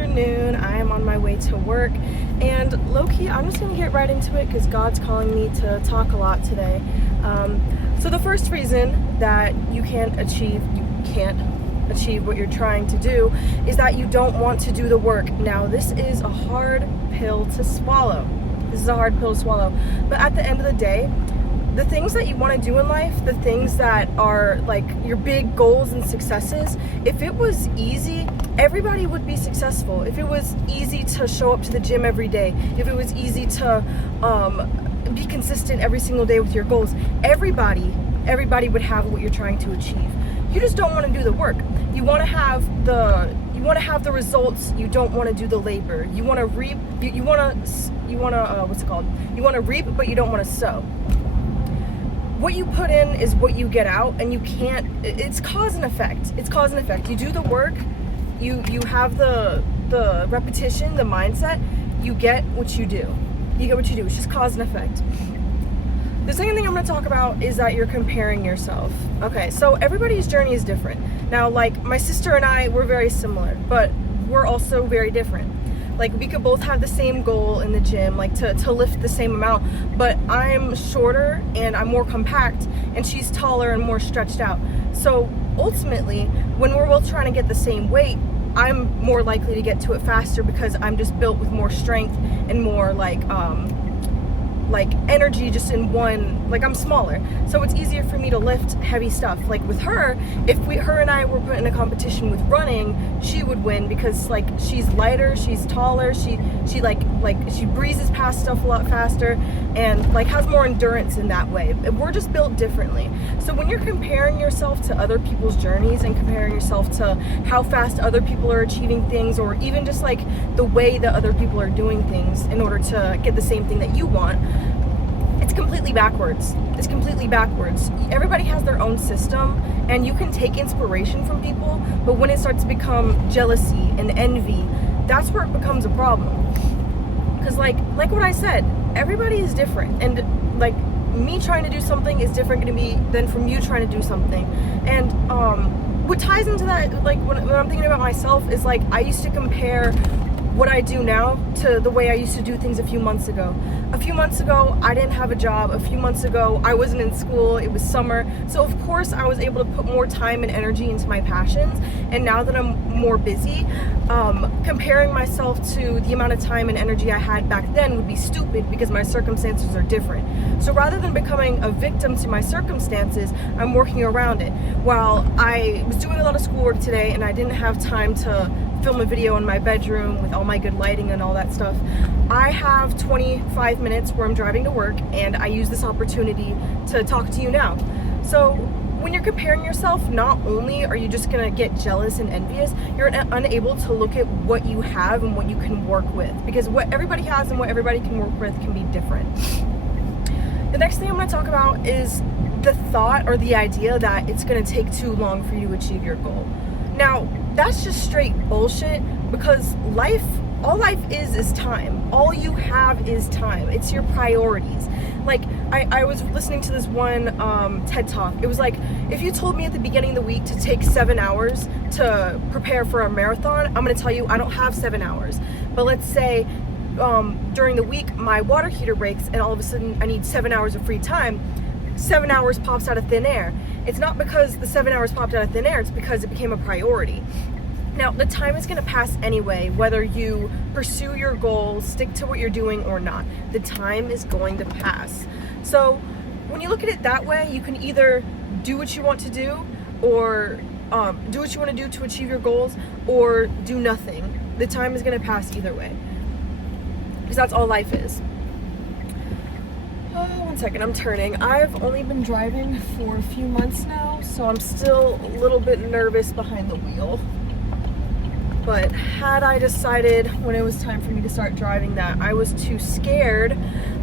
afternoon. I am on my way to work, and low-key, I'm just gonna get right into it because God's calling me to talk a lot today. So the first reason that you can't achieve what you're trying to do is that you don't want to do the work. Now, this is a hard pill to swallow. But at the end of the day, the things that you want to do in life, the things that are like your big goals and successes, if it was easy, everybody would be successful. If it was easy to show up to the gym every day, if it was easy to be consistent every single day with your goals, everybody would have what you're trying to achieve. You just don't want to do the work. You want to have the results. You don't want to do the labor. You want to reap. You want to reap, but you don't want to sow. What you put in is what you get out, and you can't. It's cause and effect. You do the work. You have the repetition, the mindset. You get what you do. It's just cause and effect. The second thing I'm going to talk about is that you're comparing yourself. Okay, so everybody's journey is different. Now, like, my sister and I, we're very similar, but we're also very different. Like, we could both have the same goal in the gym, like to lift the same amount, but I'm shorter and I'm more compact, and she's taller and more stretched out. So ultimately, when we're both trying to get the same weight, I'm more likely to get to it faster because I'm just built with more strength and more like energy just in one, like I'm smaller. So it's easier for me to lift heavy stuff. Like with her, if her and I were put in a competition with running, she would win because like she's lighter, she's taller, she breezes past stuff a lot faster and like has more endurance in that way. We're just built differently. So when you're comparing yourself to other people's journeys and comparing yourself to how fast other people are achieving things, or even just like the way that other people are doing things in order to get the same thing that you want, it's completely backwards. Everybody has their own system, and you can take inspiration from people, but when it starts to become jealousy and envy, that's where it becomes a problem. Because like what I said, everybody is different, and like me trying to do something is different going to be than from you trying to do something. And what ties into that, like when I'm thinking about myself, is like I used to compare what I do now to the way I used to do things a few months ago. A few months ago, I didn't have a job. A few months ago, I wasn't in school. It was summer. So of course, I was able to put more time and energy into my passions. And now that I'm more busy, comparing myself to the amount of time and energy I had back then would be stupid because my circumstances are different. So rather than becoming a victim to my circumstances, I'm working around it. While I was doing a lot of schoolwork today and I didn't have time to film a video in my bedroom with all my good lighting and all that stuff, I have 25 minutes where I'm driving to work, and I use this opportunity to talk to you now. So when you're comparing yourself, not only are you just gonna get jealous and envious, you're unable to look at what you have and what you can work with, because what everybody has and what everybody can work with can be different. The next thing I'm gonna talk about is the thought or the idea that it's gonna take too long for you to achieve your goal. Now, that's just straight bullshit, because all life is time. All you have is time. It's your priorities. Like, I was listening to this one TED Talk. It was like, if you told me at the beginning of the week to take 7 hours to prepare for a marathon, I'm gonna tell you I don't have 7 hours. But let's say during the week my water heater breaks and all of a sudden I need 7 hours of free time. 7 hours pops out of thin air. It's not because the 7 hours popped out of thin air, it's because it became a priority. Now, the time is going to pass anyway, whether you pursue your goals, stick to what you're doing or not. The time is going to pass. So when you look at it that way, you can either do what you want to do, or do what you want to do to achieve your goals, or do nothing. The time is going to pass either way, because that's all life is. Oh, 1 second, I'm turning. I've only been driving for a few months now, so I'm still a little bit nervous behind the wheel. But had I decided when it was time for me to start driving that I was too scared,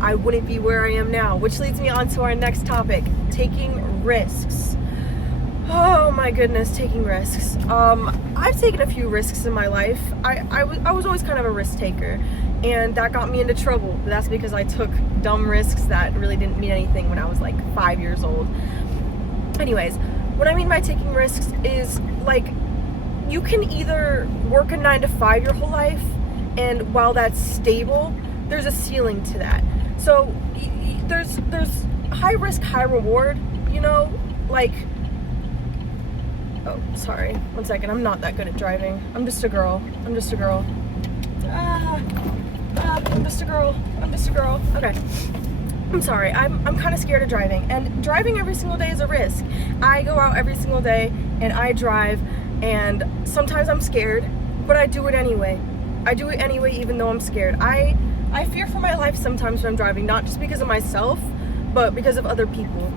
I wouldn't be where I am now. Which leads me on to our next topic, taking risks. Oh my goodness, taking risks. I've taken a few risks in my life. I was always kind of a risk taker, and that got me into trouble. But that's because I took dumb risks that really didn't mean anything when I was like 5 years old. Anyways, what I mean by taking risks is like you can either work a 9 to 5 your whole life, and while that's stable, there's a ceiling to that. So there's high risk, high reward, you know, like, oh, sorry, one second, I'm not that good at driving. I'm just a girl. I'm just a girl. I'm just a girl. Okay. I'm sorry, I'm kind of scared of driving, and driving every single day is a risk. I go out every single day and I drive, and sometimes I'm scared, but I do it anyway. I do it anyway even though I'm scared. I fear for my life sometimes when I'm driving, not just because of myself, but because of other people.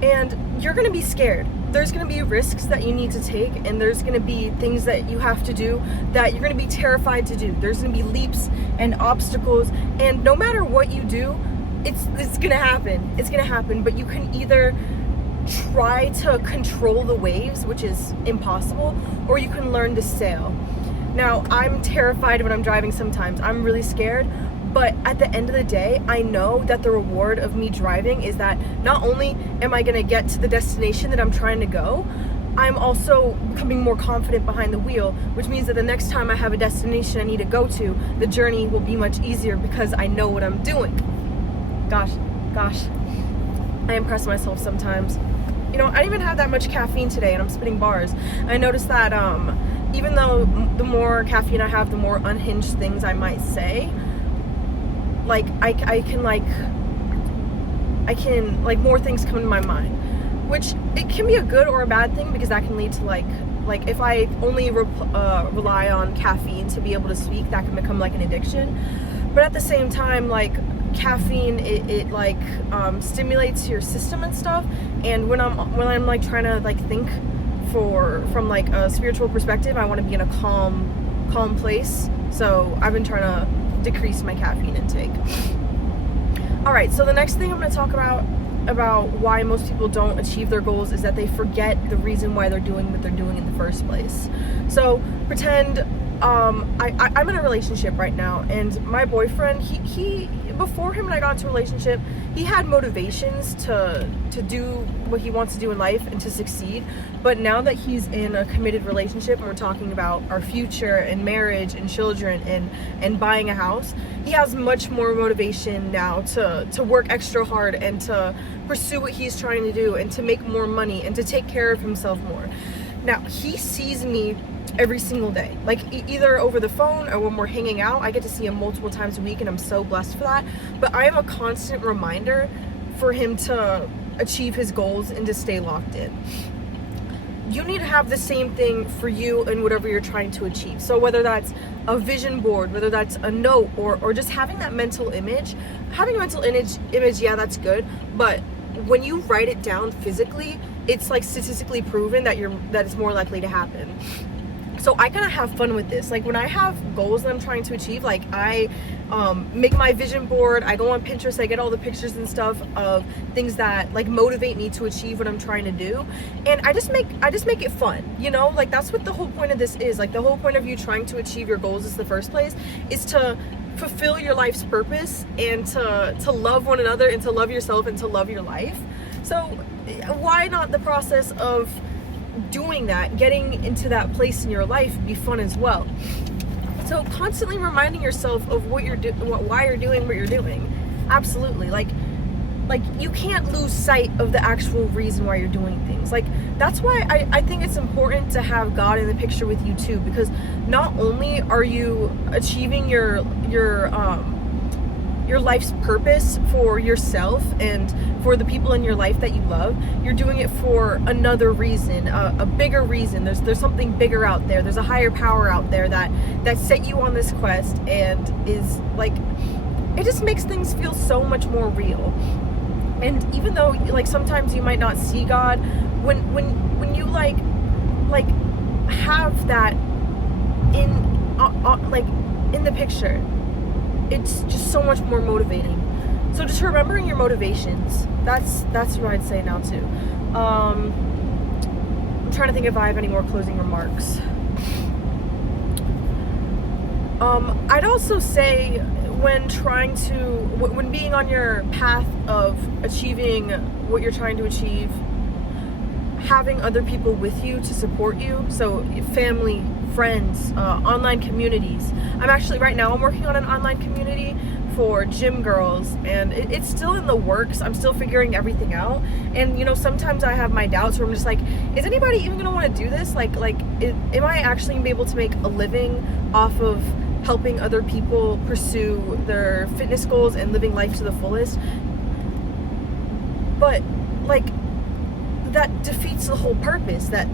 And you're gonna be scared. There's gonna be risks that you need to take, and there's gonna be things that you have to do that you're gonna be terrified to do. There's gonna be leaps and obstacles, and no matter what you do, it's gonna happen. It's gonna happen, but you can either try to control the waves, which is impossible, or you can learn to sail. Now, I'm terrified when I'm driving sometimes. I'm really scared, but at the end of the day, I know that the reward of me driving is that not only am I gonna get to the destination that I'm trying to go, I'm also becoming more confident behind the wheel, which means that the next time I have a destination I need to go to, the journey will be much easier because I know what I'm doing. Gosh, I impress myself sometimes. You know, I didn't even have that much caffeine today, and I'm spitting bars. I noticed that even though the more caffeine I have, the more unhinged things I might say, like I can more things come into my mind, which it can be a good or a bad thing, because that can lead to like if I only rely on caffeine to be able to speak, that can become like an addiction. But at the same time, like, caffeine, it stimulates your system and stuff, and when I'm like trying to like think from like a spiritual perspective, I want to be in a calm place. So I've been trying to decrease my caffeine intake. All right, so the next thing I'm going to talk about why most people don't achieve their goals is that they forget the reason why they're doing what they're doing in the first place. So pretend I'm in a relationship right now, and my boyfriend, he before him and I got into a relationship, he had motivations to do what he wants to do in life and to succeed. But now that he's in a committed relationship and we're talking about our future and marriage and children and buying a house, he has much more motivation now to work extra hard and to pursue what he's trying to do and to make more money and to take care of himself more. Now, he sees me every single day, like either over the phone or when we're hanging out. I get to see him multiple times a week, and I'm so blessed for that. But I am a constant reminder for him to achieve his goals and to stay locked in. You need to have the same thing for you and whatever you're trying to achieve. So whether that's a vision board, whether that's a note, or just having that mental image. Having a mental image, yeah, that's good, but when you write it down physically, it's like statistically proven that it's more likely to happen. So I kind of have fun with this. Like, when I have goals that I'm trying to achieve, like I make my vision board, I go on Pinterest, I get all the pictures and stuff of things that like motivate me to achieve what I'm trying to do, and I just make it fun, you know? Like, that's what the whole point of this is. Like, the whole point of you trying to achieve your goals in the first place is to fulfill your life's purpose and to love one another and to love yourself and to love your life. So why not the process of doing that, getting into that place in your life, be fun as well? So constantly reminding yourself of what you're why you're doing what you're doing. Absolutely. Like you can't lose sight of the actual reason why you're doing things. Like, that's why I think it's important to have God in the picture with you too, because not only are you achieving your life's purpose for yourself and for the people in your life that you love, you're doing it for another reason, a bigger reason. There's something bigger out there. There's a higher power out there that set you on this quest, and is like, it just makes things feel so much more real. And even though like sometimes you might not see God, when you like have that in the picture, it's just so much more motivating. So just remembering your motivations, that's what I'd say now too. I'm trying to think if I have any more closing remarks. I'd also say when being on your path of achieving what you're trying to achieve, having other people with you to support you. So family, friends, online communities. Right now I'm working on an online community for gym girls, and it's still in the works. I'm still figuring everything out, and sometimes I have my doubts where I'm just like, is anybody even gonna want to do this? Am I actually gonna be able to make a living off of helping other people pursue their fitness goals and living life to the fullest? But that defeats the whole purpose. That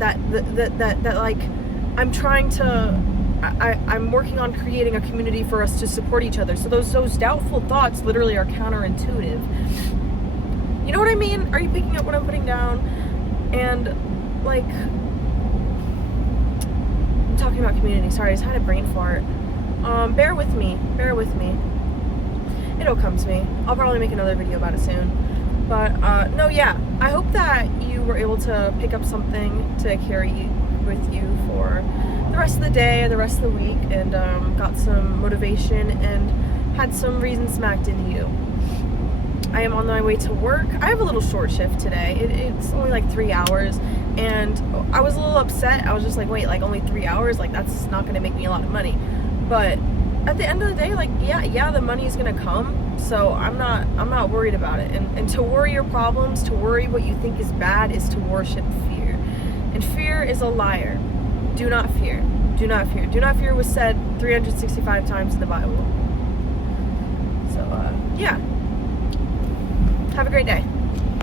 I'm trying to. I'm working on creating a community for us to support each other. So those doubtful thoughts literally are counterintuitive. You know what I mean? Are you picking up what I'm putting down? And I'm talking about community. Sorry, I just had a brain fart. Bear with me. It'll come to me. I'll probably make another video about it soon. But no, yeah. I hope that you were able to pick up something to carry with you for the rest of the day, the rest of the week, and got some motivation and had some reason smacked into you. I am on my way to work. I have a little short shift today. It's only like 3 hours, and I was a little upset. I was just like, wait, only 3 hours? That's not gonna make me a lot of money. But at the end of the day, yeah, the money is gonna come. So I'm not worried about it. And to worry your problems, to worry what you think is bad, is to worship fear. And fear is a liar. Do not fear. Do not fear. Do not fear was said 365 times in the Bible. So, yeah. Have a great day.